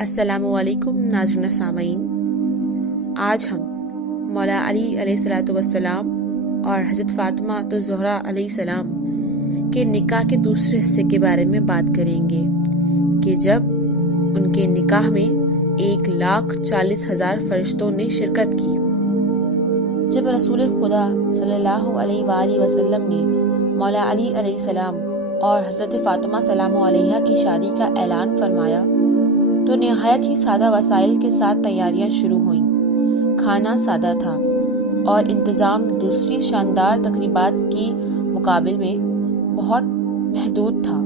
السلام علیکم ناظرین سامعین، آج ہم مولا علی علیہ الصلوۃ والسلام اور حضرت فاطمہ الزہرا علیہ السلام کے نکاح کے دوسرے حصے کے بارے میں بات کریں گے کہ جب ان کے نکاح میں 1,40,000 فرشتوں نے شرکت کی۔ جب رسول خدا صلی اللہ علیہ وآلہ وسلم نے مولا علی علیہ السلام اور حضرت فاطمہ سلام علیہا کی شادی کا اعلان فرمایا تو نہایت ہی سادہ وسائل کے ساتھ تیاریاں شروع ہوئیں۔ کھانا سادہ تھا اور انتظام دوسری شاندار تقریبات کی مقابل میں بہت محدود تھا۔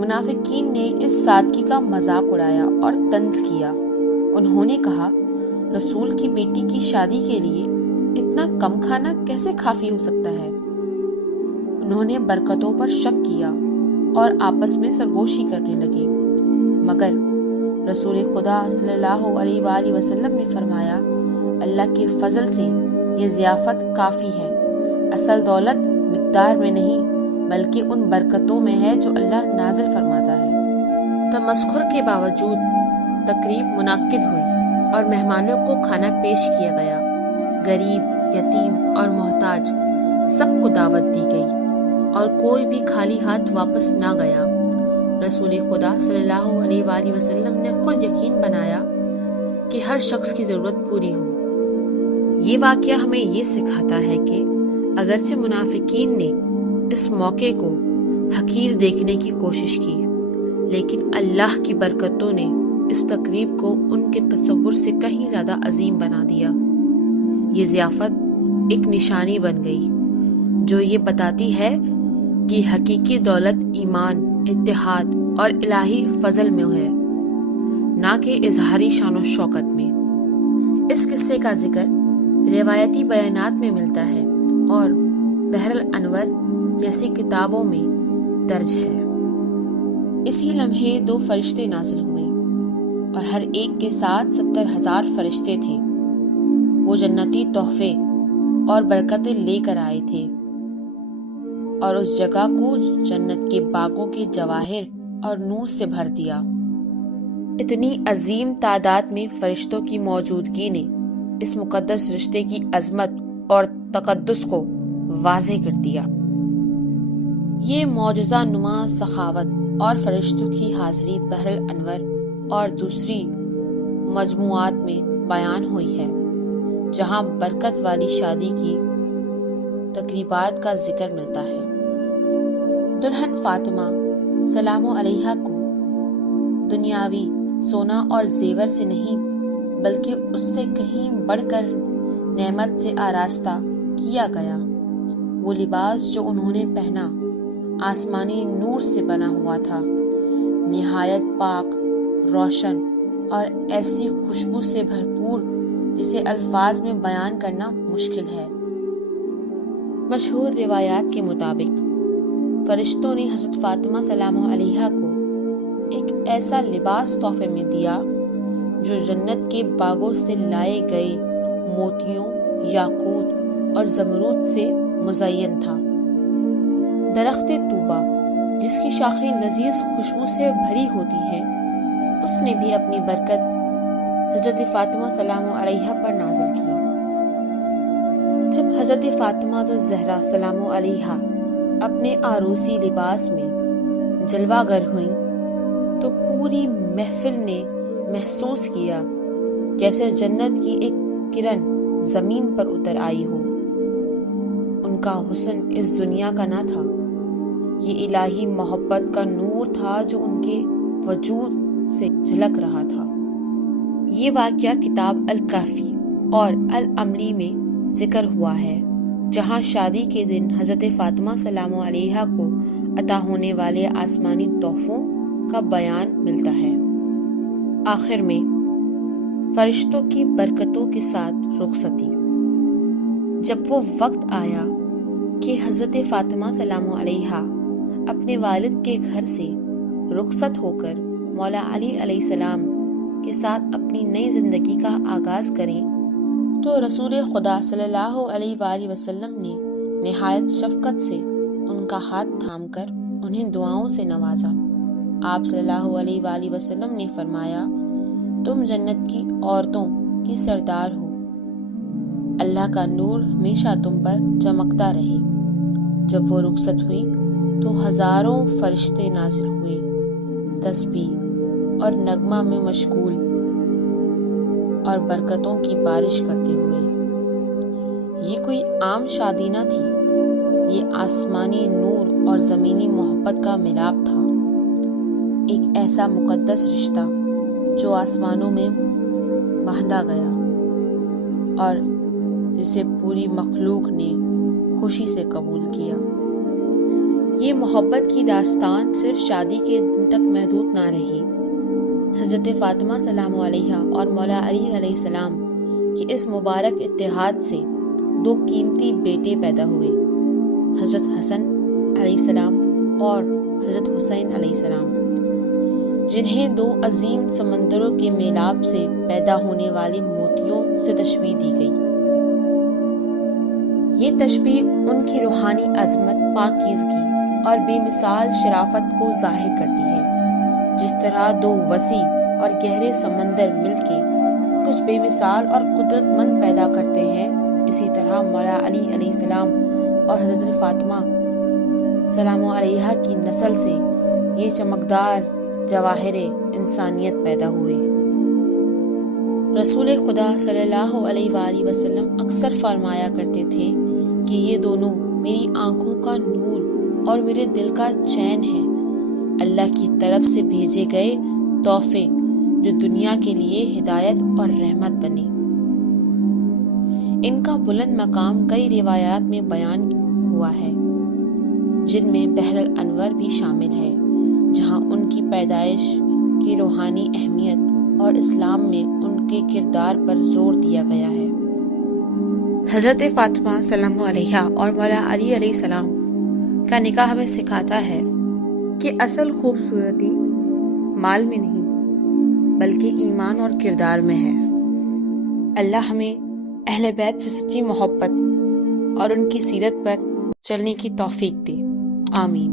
منافقین نے اس سادگی کا مذاق اڑایا اور طنز کیا۔ انہوں نے کہا، رسول کی بیٹی کی شادی کے لیے اتنا کم کھانا کیسے کافی ہو سکتا ہے؟ انہوں نے برکتوں پر شک کیا اور آپس میں سرگوشی کرنے لگے، مگر رسول خدا صلی اللہ علیہ وآلہ وسلم نے فرمایا، اللہ کے فضل سے یہ ضیافت کافی ہے۔ اصل دولت مقدار میں نہیں بلکہ ان برکتوں میں ہے جو اللہ نازل فرماتا ہے۔ تمسخر کے باوجود تقریب منعقد ہوئی اور مہمانوں کو کھانا پیش کیا گیا۔ غریب، یتیم اور محتاج سب کو دعوت دی گئی اور کوئی بھی خالی ہاتھ واپس نہ گیا۔ رسول خدا صلی اللہ علیہ وآلہ وسلم نے خود یقین بنایا کہ ہر شخص کی ضرورت پوری ہو۔ یہ واقعہ ہمیں یہ سکھاتا ہے کہ اگرچہ منافقین نے اس موقع کو حقیر دیکھنے کی کوشش کی، لیکن اللہ کی برکتوں نے اس تقریب کو ان کے تصور سے کہیں زیادہ عظیم بنا دیا۔ یہ ضیافت ایک نشانی بن گئی جو یہ بتاتی ہے کہ حقیقی دولت ایمان، اتحاد اور الہی فضل میں ہے، نہ کہ اظہاری شان و شوکت میں۔ اس قصے کا ذکر روایتی بیانات میں ملتا ہے اور بحر الانوار جیسی کتابوں میں درج ہے۔ اسی لمحے 2 فرشتے نازل ہوئے اور ہر ایک کے ساتھ 70,000 فرشتے تھے۔ وہ جنتی تحفے اور برکتیں لے کر آئے تھے اور اس جگہ کو جنت کے باغوں کے جواہر اور نور سے بھر دیا۔ اتنی عظیم تعداد میں فرشتوں کی موجودگی نے اس مقدس رشتے کی عظمت اور تقدس کو واضح کر دیا۔ یہ معجزہ نما سخاوت اور فرشتوں کی حاضری بحر الانوار اور دوسری مجموعات میں بیان ہوئی ہے، جہاں برکت والی شادی کی تقریبات کا ذکر ملتا ہے۔ دلہن فاطمہ سلام علیہا کو دنیاوی سونا اور زیور سے نہیں بلکہ اس سے کہیں بڑھ کر نعمت سے آراستہ کیا گیا۔ وہ لباس جو انہوں نے پہنا آسمانی نور سے بنا ہوا تھا، نہایت پاک، روشن اور ایسی خوشبو سے بھرپور جسے الفاظ میں بیان کرنا مشکل ہے۔ مشہور روایات کے مطابق فرشتوں نے حضرت فاطمہ سلام علیہا کو ایک ایسا لباس تحفے میں دیا جو جنت کے باغوں سے لائے گئے موتیوں، یاقوت اور زمرد سے مزین تھا۔ درخت طوبہ جس کی شاخیں لذیذ خوشبو سے بھری ہوتی ہیں، اس نے بھی اپنی برکت حضرت فاطمہ سلام علیہا پر نازل کی۔ جب حضرت فاطمہ الزہرا سلام علیہا اپنے عروسی لباس میں جلوہ گر ہوئیں تو پوری محفل نے محسوس کیا جیسے جنت کی ایک کرن زمین پر اتر آئی ہو۔ ان کا حسن اس دنیا کا نہ تھا، یہ الہی محبت کا نور تھا جو ان کے وجود سے جھلک رہا تھا۔ یہ واقعہ کتاب الکافی اور العملی میں ذکر ہوا ہے، جہاں شادی کے دن حضرت فاطمہ سلام علیہا کو عطا ہونے والے آسمانی تحفوں کا بیان ملتا ہے۔ آخر میں فرشتوں کی برکتوں کے ساتھ رخصتی۔ جب وہ وقت آیا کہ حضرت فاطمہ سلام علیہا اپنے والد کے گھر سے رخصت ہو کر مولا علی علیہ السلام کے ساتھ اپنی نئی زندگی کا آغاز کریں تو رسول خدا صلی اللہ علیہ وآلہ وسلم نے نہایت شفقت سے ان کا ہاتھ تھام کر انہیں دعاؤں سے نوازا۔ آپ صلی اللہ علیہ وآلہ وسلم نے فرمایا، تم جنت کی عورتوں کی سردار ہو، اللہ کا نور ہمیشہ تم پر چمکتا رہے۔ جب وہ رخصت ہوئی تو ہزاروں فرشتے نازل ہوئے، تسبیح اور نغمہ میں مشغول اور برکتوں کی بارش کرتے ہوئے۔ یہ کوئی عام شادی نہ تھی، یہ آسمانی نور اور زمینی محبت کا ملاپ تھا، ایک ایسا مقدس رشتہ جو آسمانوں میں باندھا گیا اور جسے پوری مخلوق نے خوشی سے قبول کیا۔ یہ محبت کی داستان صرف شادی کے دن تک محدود نہ رہی۔ حضرت فاطمہ سلام علیہا اور مولا علی علیہ السلام کے اس مبارک اتحاد سے 2 قیمتی بیٹے پیدا ہوئے، حضرت حسن علیہ السلام اور حضرت حسین علیہ السلام، جنہیں 2 عظیم سمندروں کے میلاب سے پیدا ہونے والے موتیوں سے تشبیہ دی گئی۔ یہ تشبیہ ان کی روحانی عظمت، پاکیزگی اور بے مثال شرافت کو ظاہر کرتی ہے۔ جس طرح 2 وسیع اور گہرے سمندر مل کے کچھ بے مثال اور قدرت مند پیدا کرتے ہیں، اسی طرح مولا علی علیہ السلام اور حضرت فاطمہ سلام علیہا کی نسل سے یہ چمکدار جواہر انسانیت پیدا ہوئے۔ رسول خدا صلی اللہ علیہ وآلہ وسلم اکثر فرمایا کرتے تھے کہ یہ دونوں میری آنکھوں کا نور اور میرے دل کا چین ہیں، اللہ کی طرف سے بھیجے گئے تحفے جو دنیا کے لیے ہدایت اور رحمت بنے۔ ان کا بلند مقام کئی روایات میں بیان ہوا ہے، جن میں بحر الانوار بھی شامل ہے، جہاں ان کی پیدائش کی روحانی اہمیت اور اسلام میں ان کے کردار پر زور دیا گیا ہے۔ حضرت فاطمہ سلام علیہا اور مولا علی علیہ السلام کا نکاح ہمیں سکھاتا ہے کہ اصل خوبصورتی مال میں نہیں بلکہ ایمان اور کردار میں ہے۔ اللہ ہمیں اہل بیت سے سچی محبت اور ان کی سیرت پر چلنے کی توفیق دے، آمین۔